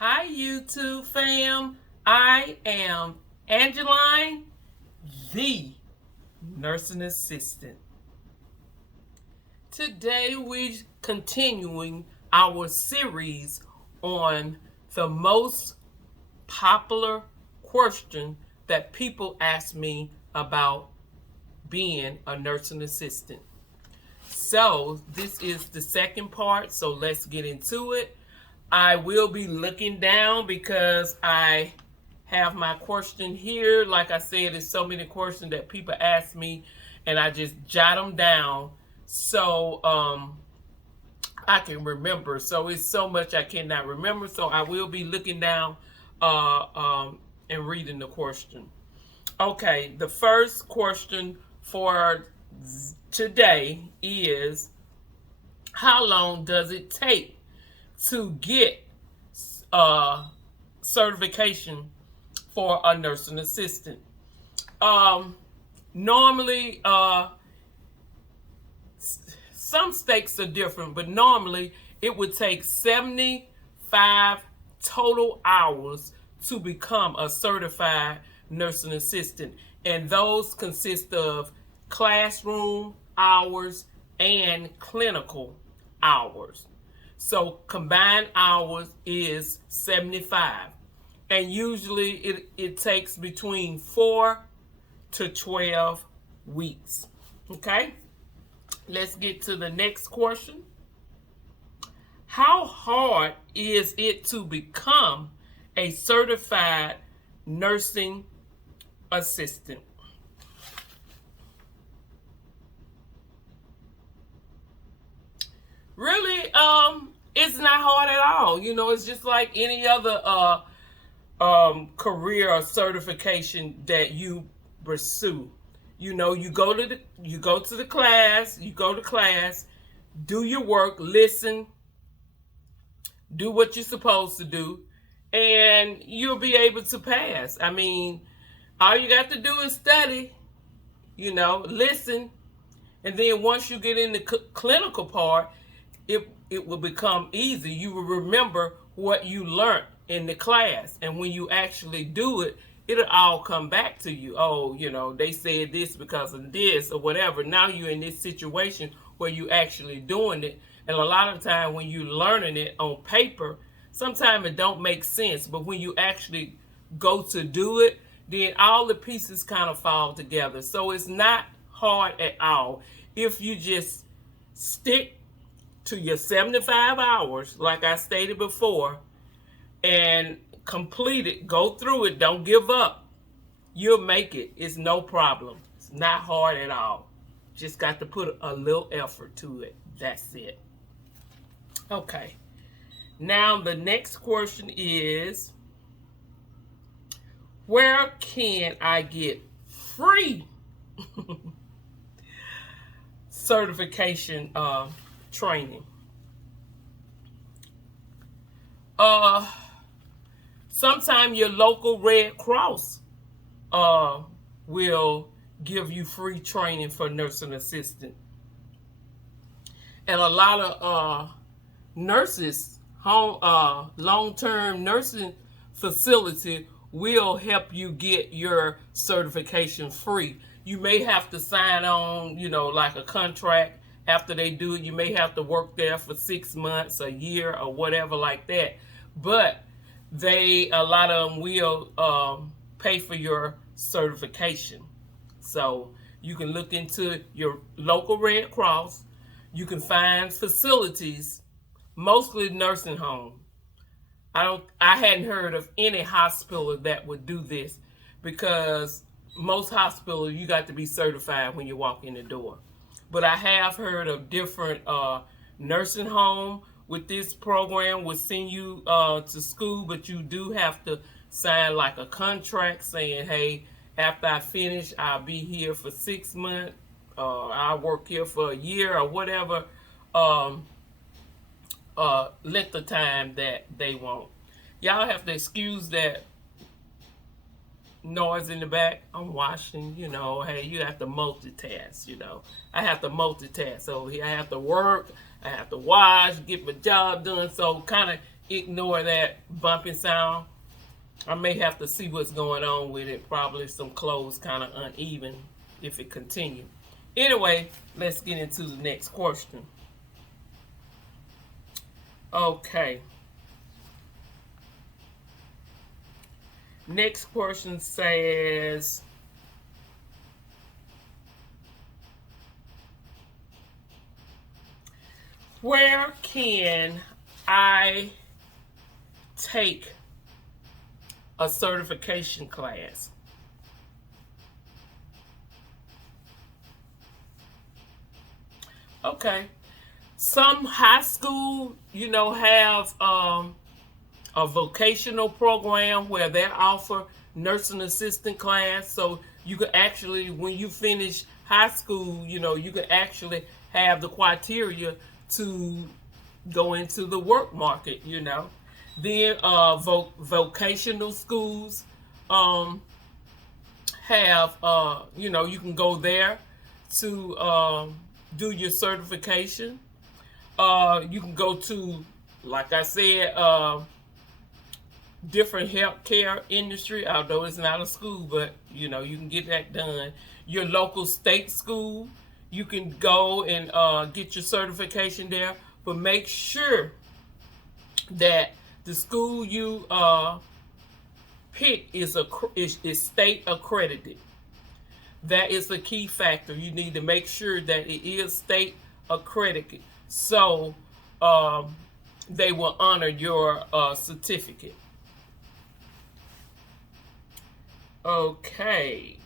Hi, YouTube fam. I am Angeline, the nursing assistant. Today, we're continuing our series on the most popular question that people ask me about being a nursing assistant. So, this is the second part, so let's get into it. I will be looking down because I have my question here. Like I said, there's so many questions that people ask me, and I just jot them down so I can remember. So it's so much I cannot remember. So I will be looking down and reading the question. Okay, the first question for today is, how long does it take to get certification for a nursing assistant? Normally, some states are different, but normally it would take 75 total hours to become a certified nursing assistant. And those consist of classroom hours and clinical hours. So combined hours is 75. And usually it takes between 4 to 12 weeks. Okay? Let's get to the next question. How hard is it to become a certified nursing assistant? Really, it's not hard at all. You know, it's just like any other career or certification that you pursue. You know, you go to class, do your work, listen, do what you're supposed to do, and you'll be able to pass. I mean, all you got to do is study, listen, and then once you get in the clinical part, it will become easy. You will remember what you learned in the class, and when you actually do it, it'll all come back to you. Oh, they said this because of this or whatever. Now you're in this situation where you actually doing it, and a lot of time when you learning it on paper, sometimes it don't make sense, but when you actually go to do it, then all the pieces kind of fall together. So it's not hard at all if you just stick to your 75 hours, like I stated before, and complete it, go through it, don't give up. You'll make it. It's no problem. It's not hard at all. Just got to put a little effort to it. That's it. Okay. Now the next question is, where can I get free certification training? Sometime your local Red Cross will give you free training for nursing assistant. And a lot of nurses, long-term nursing facility will help you get your certification free. You may have to sign on, like a contract. After they do it, you may have to work there for 6 months, a year, or whatever like that. But a lot of them will pay for your certification. So you can look into your local Red Cross. You can find facilities, mostly nursing home. I hadn't heard of any hospital that would do this, because most hospitals you got to be certified when you walk in the door. But I have heard of different nursing home with this program will send you to school, but you do have to sign like a contract saying, hey, after I finish, I'll be here for 6 months, I'll work here for a year, or whatever length of time that they want. Y'all have to excuse that noise in the back. I'm washing, hey, you have to multitask, I have to multitask. So I have to work, I have to wash, get my job done. So kind of ignore that bumping sound. I may have to see what's going on with it. Probably some clothes kind of uneven if it continues. Anyway, let's get into the next question. Okay. Next question says, where can I take a certification class? Okay. Some high school, have a vocational program where they offer nursing assistant class. So you could actually, when you finish high school, you could actually have the criteria to go into the work market, Then vocational schools have, you can go there to do your certification. You can go to, like I said, different healthcare industry, although it's not a school, but you can get that done. Your local state school, you can go and get your certification there, but make sure that the school you pick is state accredited. That is a key factor. You need to make sure that it is state accredited, so they will honor your certificate. Okay.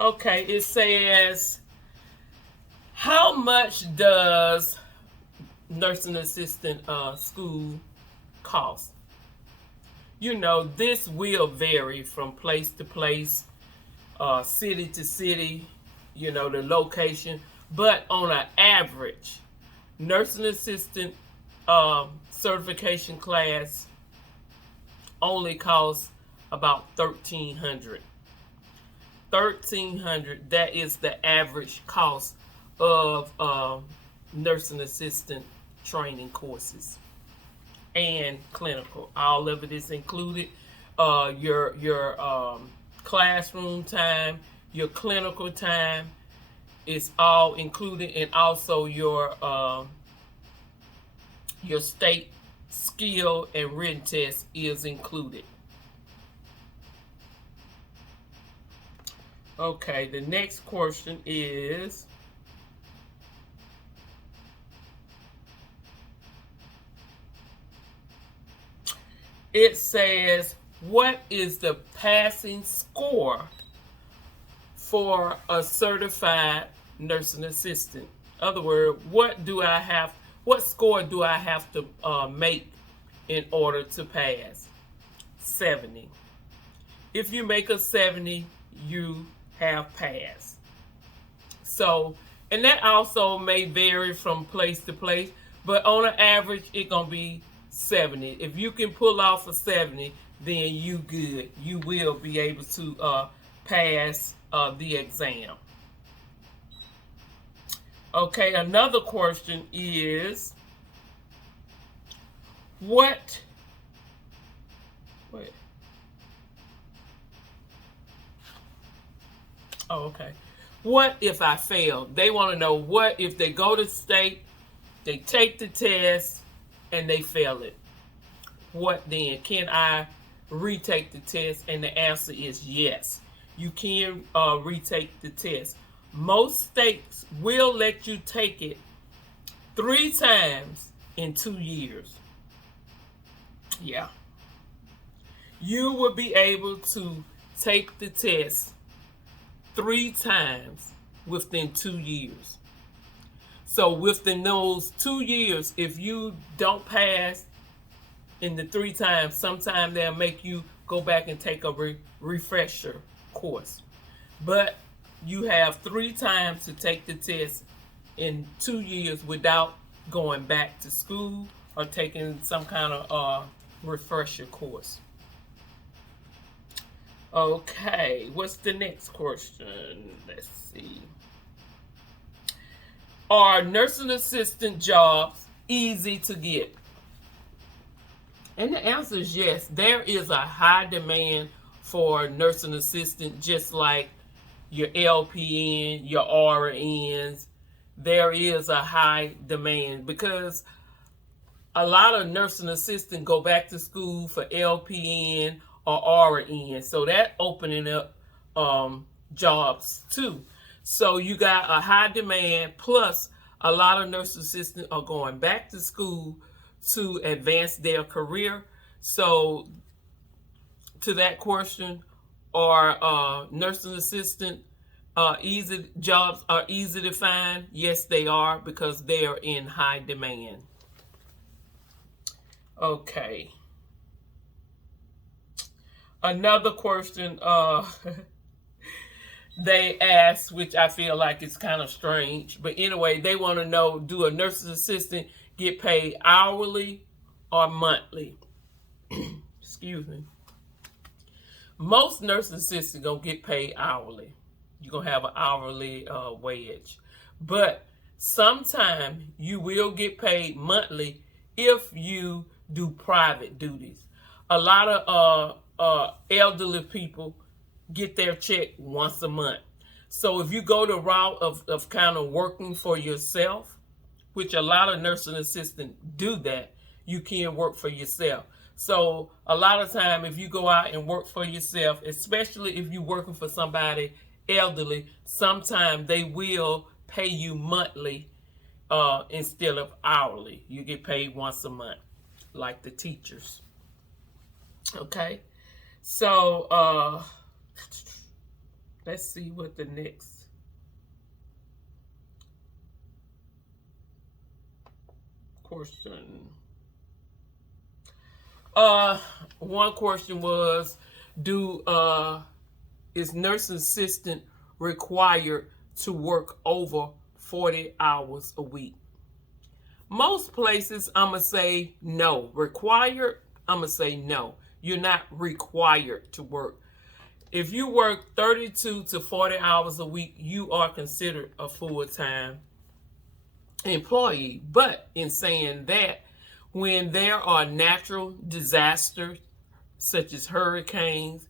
Okay, it says, how much does nursing assistant school cost? This will vary from place to place, city to city, the location. But on an average, nursing assistant certification class only costs about $1,300. $1,300. That is the average cost of nursing assistant training courses and clinical. All of it is included. Your classroom time, your clinical time is all included, and also your state skill and written test is included. Okay, the next question is, it says, what is the passing score for a certified nursing assistant? In other words, what score do I have to make in order to pass? 70. If you make a 70, you have passed. So, and that also may vary from place to place, but on an average, it's gonna be 70. If you can pull off a 70, then you good. You will be able to pass the exam. Okay, another question is, what? Wait. Oh, okay. What if I fail? They want to know, what if they go to state, they take the test, and they fail it? What then? Can I retake the test? And the answer is yes. You can retake the test. Most states will let you take it 3 times in 2 years. Yeah. You will be able to take the test 3 times within 2 years. So within those 2 years, if you don't pass in the 3 times, sometime they'll make you go back and take a refresher course. But you have 3 times to take the test in 2 years without going back to school or taking some kind of refresher course. Okay, what's the next question? Let's see. Are nursing assistant jobs easy to get? And the answer is yes. There is a high demand for nursing assistant, just like your LPN, your RNs. There is a high demand because a lot of nursing assistants go back to school for LPN or RN. So that opening up jobs too. So you got a high demand, plus a lot of nursing assistants are going back to school to advance their career. So to that question, are nursing assistant easy jobs are easy to find? Yes, they are, because they are in high demand. Okay. Another question they asked, which I feel like is kind of strange, but anyway, they want to know, do a nurse's assistant get paid hourly or monthly? Excuse me. Most nursing assistants gonna get paid hourly. You're gonna have an hourly wage, but sometime you will get paid monthly if you do private duties. A lot of elderly people get their check once a month. So if you go the route of kind of working for yourself, which a lot of nursing assistants do that, you can work for yourself. So a lot of time, if you go out and work for yourself, especially if you're working for somebody elderly, sometimes they will pay you monthly instead of hourly. You get paid once a month, like the teachers. Okay, so let's see what the next question. One question was, is nursing assistant required to work over 40 hours a week? Most places, I'm going to say no. Required, I'm going to say no. You're not required to work. If you work 32 to 40 hours a week, you are considered a full-time employee. But in saying that, when there are natural disasters such as hurricanes,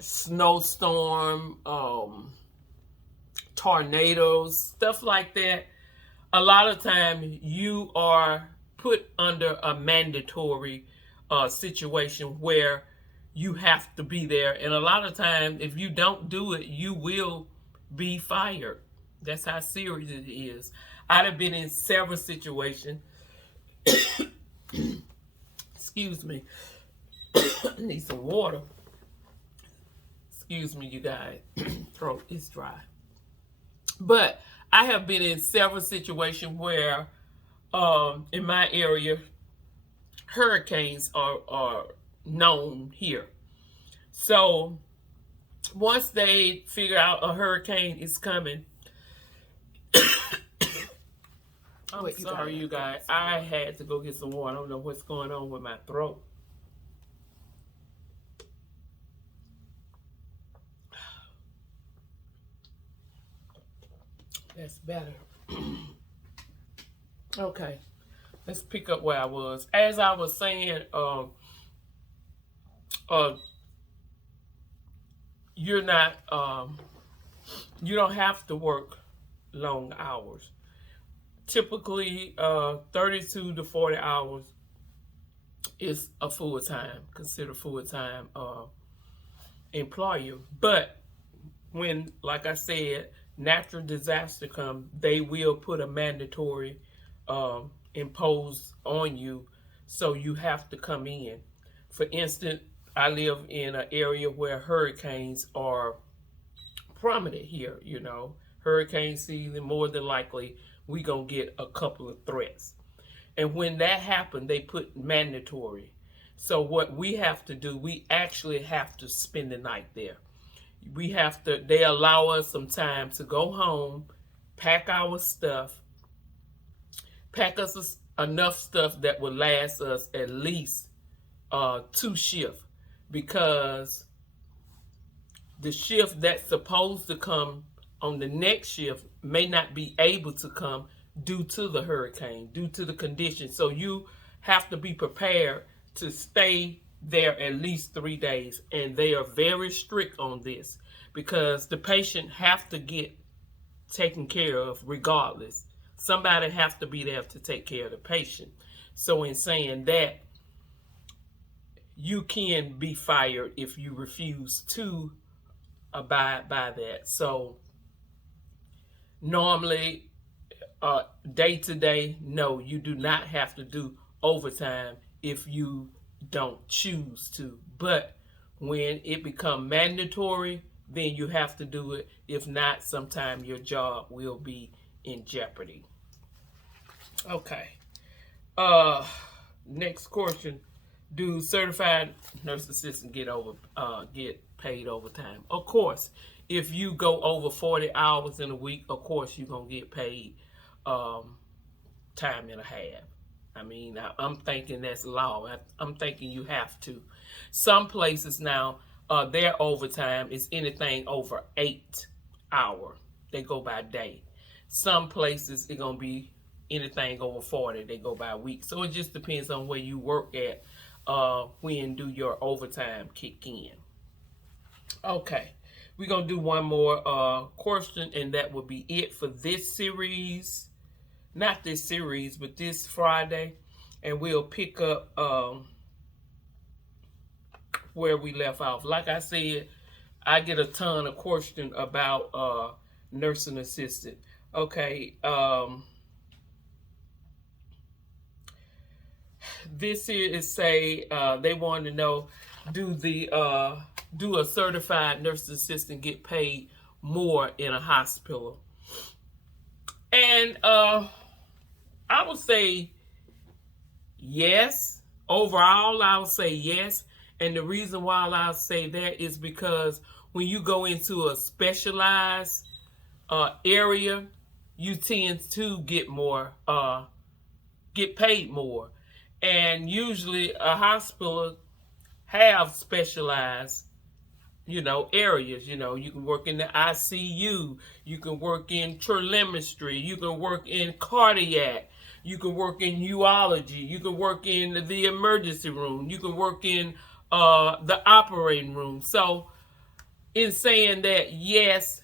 snowstorm, tornadoes, stuff like that, a lot of time you are put under a mandatory situation where you have to be there. And a lot of time, if you don't do it, you will be fired. That's how serious it is. I'd have been in several situations. Excuse me. I need some water. Excuse me, you guys. Throat is dry. But I have been in several situations where, in my area, hurricanes are known here. So once they figure out a hurricane is coming, I'm sorry, you guys. I had to go get some water. I don't know what's going on with my throat. That's better. Okay, let's pick up where I was. As I was saying, you're not, you don't have to work long hours. Typically, 32 to 40 hours is a full-time, considered full-time employer. But when, like I said, natural disaster come, they will put a mandatory imposed on you, so you have to come in. For instance, I live in an area where hurricanes are prominent here. You know, hurricane season, more than likely we gonna get a couple of threats, and when that happens, they put mandatory. So what we have to do, we actually have to spend the night there. We have to, they allow us some time to go home, pack our stuff, pack us enough stuff that will last us at least two shift, because the shift that's supposed to come on the next shift may not be able to come due to the hurricane, due to the conditions. So you have to be prepared to stay there at least 3 days. And they are very strict on this because the patient have to get taken care of regardless. Somebody has to be there to take care of the patient. So in saying that, you can be fired if you refuse to abide by that. So normally, day to day, no, you do not have to do overtime if you don't choose to. But when it becomes mandatory, then you have to do it. If not, sometime your job will be in jeopardy. Okay. Next question. Do certified nurse assistants get paid overtime? Of course. If you go over 40 hours in a week, of course you're going to get paid time and a half. I mean, I'm thinking that's law. I'm thinking you have to. Some places now, their overtime is anything over 8 hours. They go by day. Some places it's going to be anything over 40. They go by week. So it just depends on where you work at when do your overtime kick in. Okay. We're going to do one more question, and that will be it for this series. Not this series, but this Friday. And we'll pick up where we left off. Like I said, I get a ton of questions about nursing assistant. Okay. This here is say they want to know, do a certified nurse assistant get paid more in a hospital? And I would say yes. Overall, I would say yes. And the reason why I'll say that is because when you go into a specialized area, you tend to get paid more. And usually a hospital have specialized, areas. You can work in the ICU, you can work in telemetry, you can work in cardiac, you can work in urology, you can work in the emergency room, you can work in the operating room. So in saying that, yes,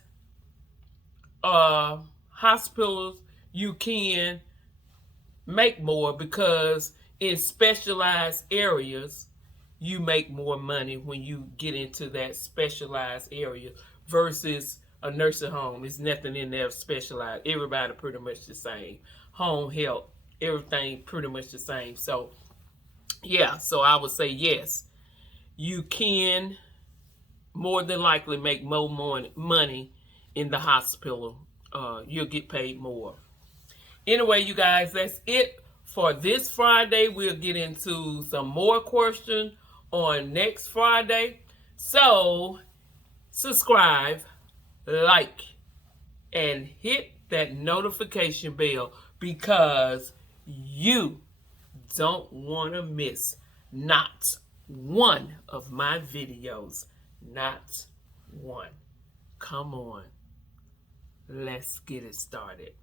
hospitals, you can make more because in specialized areas, you make more money when you get into that specialized area versus a nursing home. It's nothing in there specialized. Everybody pretty much the same. Home health, everything pretty much the same. So, yeah, so I would say yes. You can more than likely make more money in the hospital. You'll get paid more. Anyway, you guys, that's it for this Friday. We'll get into some more questions on next Friday. So, subscribe, like, and hit that notification bell because you don't want to miss not one of my videos. Not one. Come on. Let's get it started.